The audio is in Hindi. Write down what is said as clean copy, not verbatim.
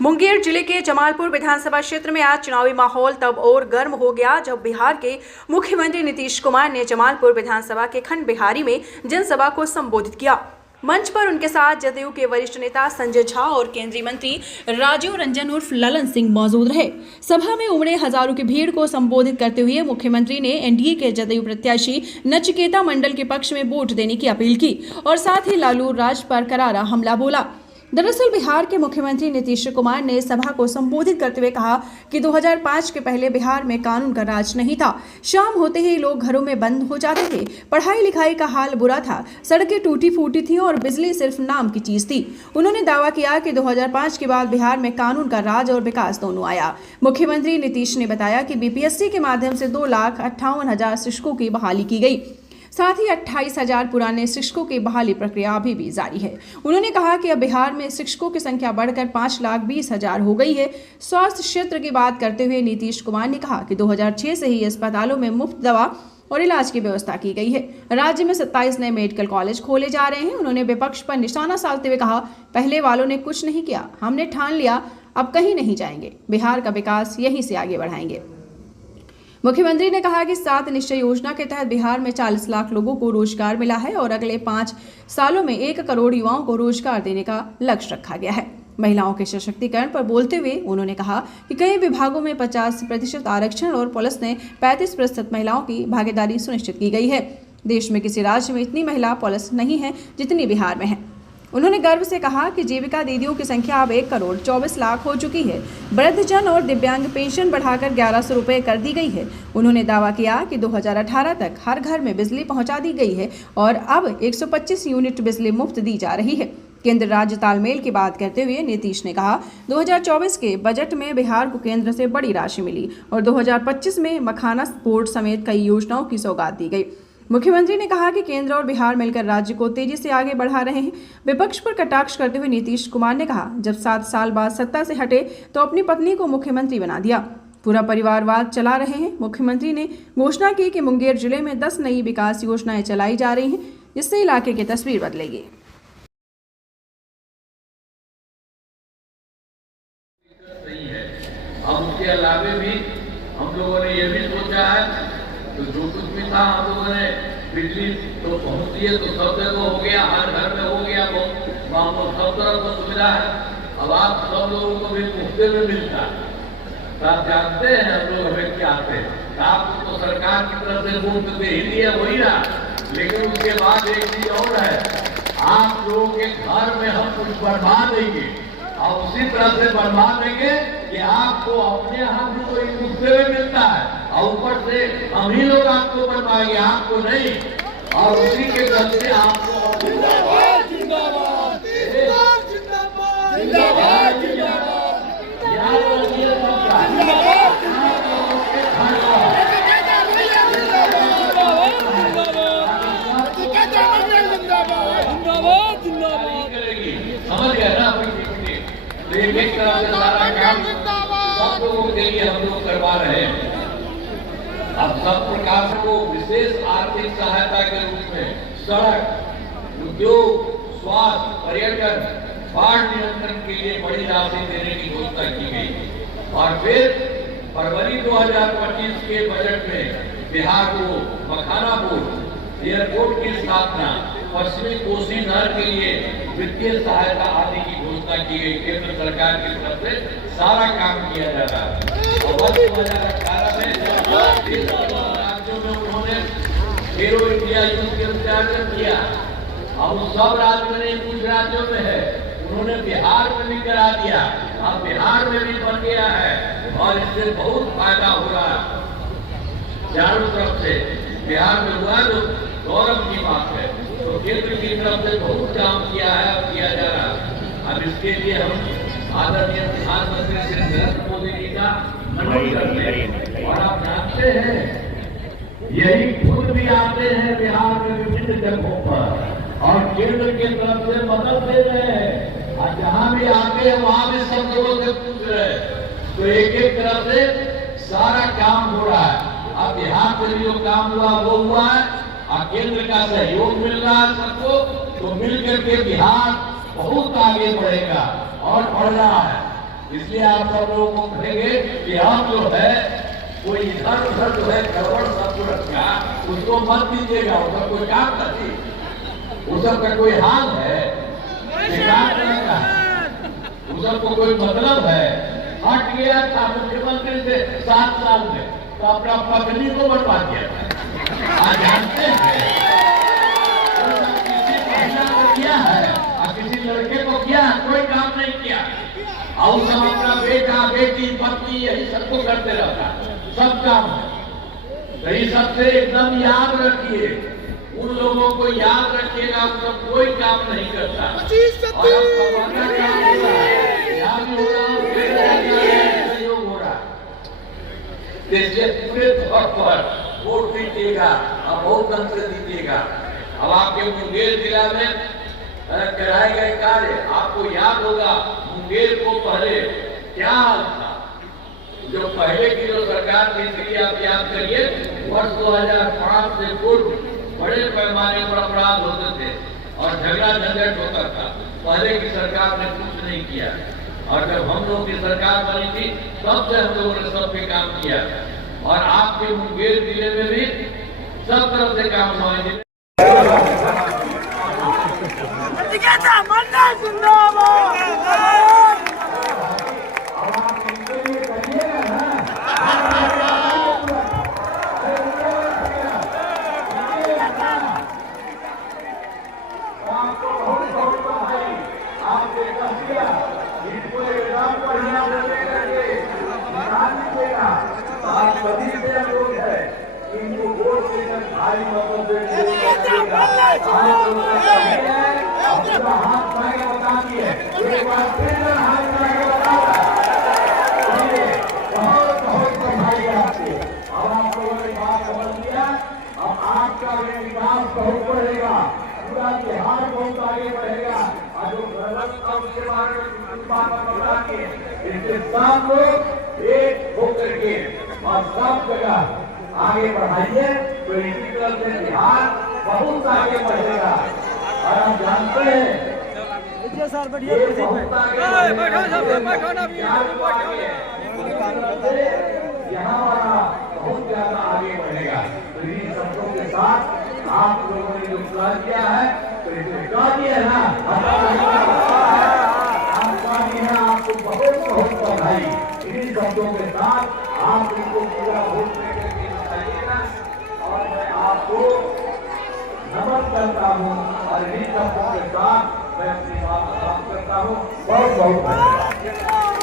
मुंगेर जिले के जमालपुर विधानसभा क्षेत्र में आज चुनावी माहौल तब और गर्म हो गया जब बिहार के मुख्यमंत्री नीतीश कुमार ने जमालपुर विधानसभा के खंड बिहारी में जनसभा को संबोधित किया। मंच पर उनके साथ जदयू के वरिष्ठ नेता संजय झा और केंद्रीय मंत्री राजीव रंजन उर्फ ललन सिंह मौजूद रहे। सभा में उमड़े हजारों की भीड़ को संबोधित करते हुए मुख्यमंत्री ने एनडीए के जदयू प्रत्याशी नचिकेता मंडल के पक्ष में वोट देने की अपील की और साथ ही लालू राज पर करारा हमला बोला। दरअसल बिहार के मुख्यमंत्री नीतीश कुमार ने सभा को संबोधित करते हुए कहा कि 2005 के पहले बिहार में कानून का राज नहीं था। शाम होते ही लोग घरों में बंद हो जाते थे, पढ़ाई लिखाई का हाल बुरा था, सड़कें टूटी फूटी थी और बिजली सिर्फ नाम की चीज थी। उन्होंने दावा किया कि 2005 के बाद बिहार में कानून का राज और विकास दोनों आया। मुख्यमंत्री नीतीश ने बताया कि बीपीएससी के माध्यम से 2,58,000 शिक्षकों की बहाली की गई, साथ ही 28,000 पुराने शिक्षकों की बहाली प्रक्रिया अभी भी जारी है। उन्होंने कहा कि अब बिहार में शिक्षकों की संख्या बढ़कर 5,20,000 हो गई है। स्वास्थ्य क्षेत्र की बात करते हुए नीतीश कुमार ने कहा कि 2006 से ही अस्पतालों में मुफ्त दवा और इलाज की व्यवस्था की गई है। राज्य में 27 नए मेडिकल कॉलेज खोले जा रहे हैं। उन्होंने विपक्ष पर निशाना साधते हुए कहा, पहले वालों ने कुछ नहीं किया, हमने ठान लिया, अब कहीं नहीं जाएंगे, बिहार का विकास यहीं से आगे बढ़ाएंगे। मुख्यमंत्री ने कहा कि 7 निश्चय योजना के तहत बिहार में 40 लाख लोगों को रोजगार मिला है और अगले 5 सालों में 1 करोड़ युवाओं को रोजगार देने का लक्ष्य रखा गया है। महिलाओं के सशक्तिकरण पर बोलते हुए उन्होंने कहा कि कई विभागों में 50% आरक्षण और पुलिस ने 35% महिलाओं की भागीदारी सुनिश्चित की गई है। देश में किसी राज्य में इतनी महिला पुलिस नहीं है जितनी बिहार में है। उन्होंने गर्व से कहा कि जीविका दीदियों की संख्या अब 1 करोड़ 24 लाख हो चुकी है। वृद्धजन और दिव्यांग पेंशन बढ़ाकर 1100 रुपये कर दी गई है। उन्होंने दावा किया कि 2018 तक हर घर में बिजली पहुंचा दी गई है और अब 125 यूनिट बिजली मुफ्त दी जा रही है। केंद्र राज्य तालमेल की बात करते हुए नीतीश ने कहा, 2024 के बजट में बिहार को केंद्र से बड़ी राशि मिली और 2025 में मखाना बोर्ड समेत कई योजनाओं की सौगात दी गई। मुख्यमंत्री ने कहा कि केंद्र और बिहार मिलकर राज्य को तेजी से आगे बढ़ा रहे हैं। विपक्ष पर कटाक्ष करते हुए नीतीश कुमार ने कहा, जब 7 साल बाद सत्ता से हटे तो अपनी पत्नी को मुख्यमंत्री बना दिया, पूरा परिवारवाद चला रहे हैं। मुख्यमंत्री ने घोषणा की कि मुंगेर जिले में 10 नई विकास योजनाएं चलाई जा रही हैं, जिससे इलाके की तस्वीर बदलेगी। अब उसके अलावे भी हम लोगों ने ये भी सोचा है, तो जो कुछ भी था हम लोगों ने बिजली तो पहुंची है तो सब जगह हो गया, हर घर में हो गया, वहाँ पर सब तरफ का सुविधा है। अब आप सब लोगों को भी मुफ्त में मिलता है। तो आप जानते हैं हम लोग हमें क्या आते हैं, आपको तो सरकार की तरफ से मुफ्त दे ही दिया वही ना, लेकिन उसके बाद एक चीज और है, आप लोगों के घर में हम कुछ बढ़वा देंगे और उसी तरह से बढ़वा देंगे कि आपको अपने यहाँ भी कोई मुफ्त में मिलता है और ऊपर से हम ही लोग आपको बनवाएंगे, आपको नहीं। और उसी के चलते आपको जिंदाबाद जिंदाबाद जिंदाबाद जिंदाबाद समझ गया ना। एक तरह से सारा काम सब लोगों के लिए हम लोग करवा रहे हैं। अब सब प्रकार को विशेष आर्थिक सहायता के रूप में सड़क, उद्योग, स्वास्थ्य, पर्यटन, बाढ़ नियंत्रण के लिए बड़ी राशि देने की घोषणा की गई। और फिर फरवरी 2025 के बजट में बिहार को मखाना बोर्ड, एयरपोर्ट की स्थापना, पश्चिमी कोसी नहर के लिए वित्तीय सहायता आदि की घोषणा की गई। केंद्र सरकार की तरफ से सारा काम किया जा रहा है। और वर्ष 2018 में राज्यों में उन्होंने खेलो इंडिया यूथ के उद्घाटन किया और सब राज्यों में कुछ राज्यों में है, उन्होंने बिहार में भी करा दिया। अब बिहार में भी बन गया है और इससे बहुत फायदा हो रहा है चारों तरफ से। बिहार में हुआ जो गौरव की बात है, तो केंद्र की तरफ से बहुत काम किया है और किया जा रहा है। अब इसके लिए हम आदरणीय प्रधानमंत्री श्री नरेंद्र मोदी जी का नमन करते हैं। और आप जानते हैं यही खुद भी आते हैं बिहार में विभिन्न जगहों पर और केंद्र की तरफ से मदद दे रहे हैं, और जहां भी आते हैं वहां भी सब लोगों से पूछ रहे हैं। तो एक एक तरफ से सारा काम हो रहा है। अब बिहार से भी जो काम हुआ वो हुआ है और केंद्र का सहयोग मिल रहा है सबको, तो मिलकर के बिहार बहुत आगे बढ़ेगा और बढ़ रहा है। इसलिए आप सब लोगों को कहेंगे कि हम जो है कोई इधर उधर जो है गड़बड़ सब रखा उसको मत दीजिएगा, उसका कोई काम नहीं, उस सबका कोई हाल है, काम करेगा, उस सबको कोई मतलब है। हट गया था मुख्यमंत्री से 7 साल में तो अपना पत्नी को बनवा दिया था। आज जानते हैं किसी महिला को किया है और किसी लड़के को किया है, कोई काम नहीं किया। और सब अपना बेटा बेटी पत्नी यही सबको करते रहता है, सब काम है। तो ये सबसे एकदम याद रखिए, उन लोगों को याद रखिएगा, उन सब कोई काम नहीं करता। और अब समाना काम हो रहा है, यहाँ भी हो रहा है, सहयोग हो रहा है। इसलिए पूरे तौर पर वोट दीजिएगा और बहुत ढंग से दीजिएगा। अब आपके मुंगेर जिला में कराए गए कार्य आपको याद होगा। मुंगेर को पहले क्या हाल था, जो पहले की जो सरकार थी, इसलिए आप याद करिए वर्ष 2005 से पूर्व बड़े पैमाने पर अपराध होते थे और झगड़ा झंझट होता था। पहले की सरकार ने कुछ नहीं किया और जब हम लोग की सरकार बनी थी तब से हम लोगों ने सब पे काम किया और आपके मुंगेर जिले में भी सब तरफ से काम हुआ। इनको वोट देकर भारी मतों से हाथ मांगे बताती है, एक बार फिर हाथ मांगे बताता बहुत बहुत बधाई आपको। अब आप लोगों ने बात समझ लिया, अब आपका विकास बहुत बढ़ेगा, पूरा बिहार बहुत आगे बढ़ेगा। और जो व्यवस्था उसके बारे में बात बता के इसके साथ लोग एक होकर के और सब जगह आगे बढ़ाइए तो इसी तरह से बिहार बहुत आगे बढ़ेगा। और हम जानते हैं सर बढ़िया यहाँ वाला बहुत ज्यादा आगे बढ़ेगा। तो इन शब्दों के साथ आप लोगों ने जो प्लान किया है तो इसे कह दिया ना, आपको बहुत बहुत बधाई। इन शब्दों के साथ आप इनको पूरा वोट और मैं आपको नमन करता हूँ और इन शब्दों के साथ मैं अपनी बात समाप्त करता हूँ। बहुत बहुत धन्यवाद।